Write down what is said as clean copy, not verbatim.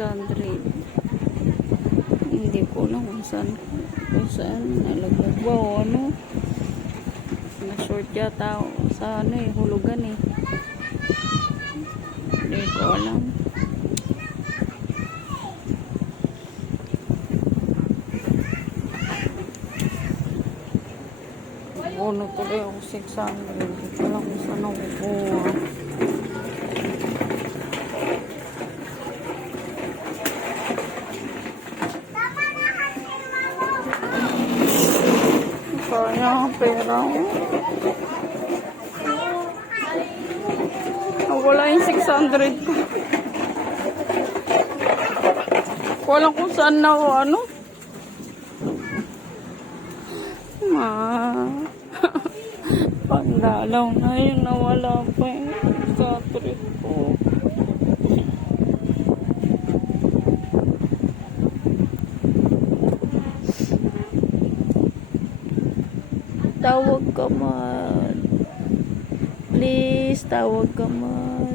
600. Hindi ko lang kung saan nalaglag ba o ano. Na-short yata sa ano eh, hulugan eh. Hindi ko alam. Bono tuloy ako 600. Hindi ko lang kung saan ako kukuha. Kaya ang pera ko. Wala yung 600 ko. Wala kung saan na ako ano. Pagdalaw na yun, nawala pa yung 600 ko. Tawag ka man. Please, tawag ka man.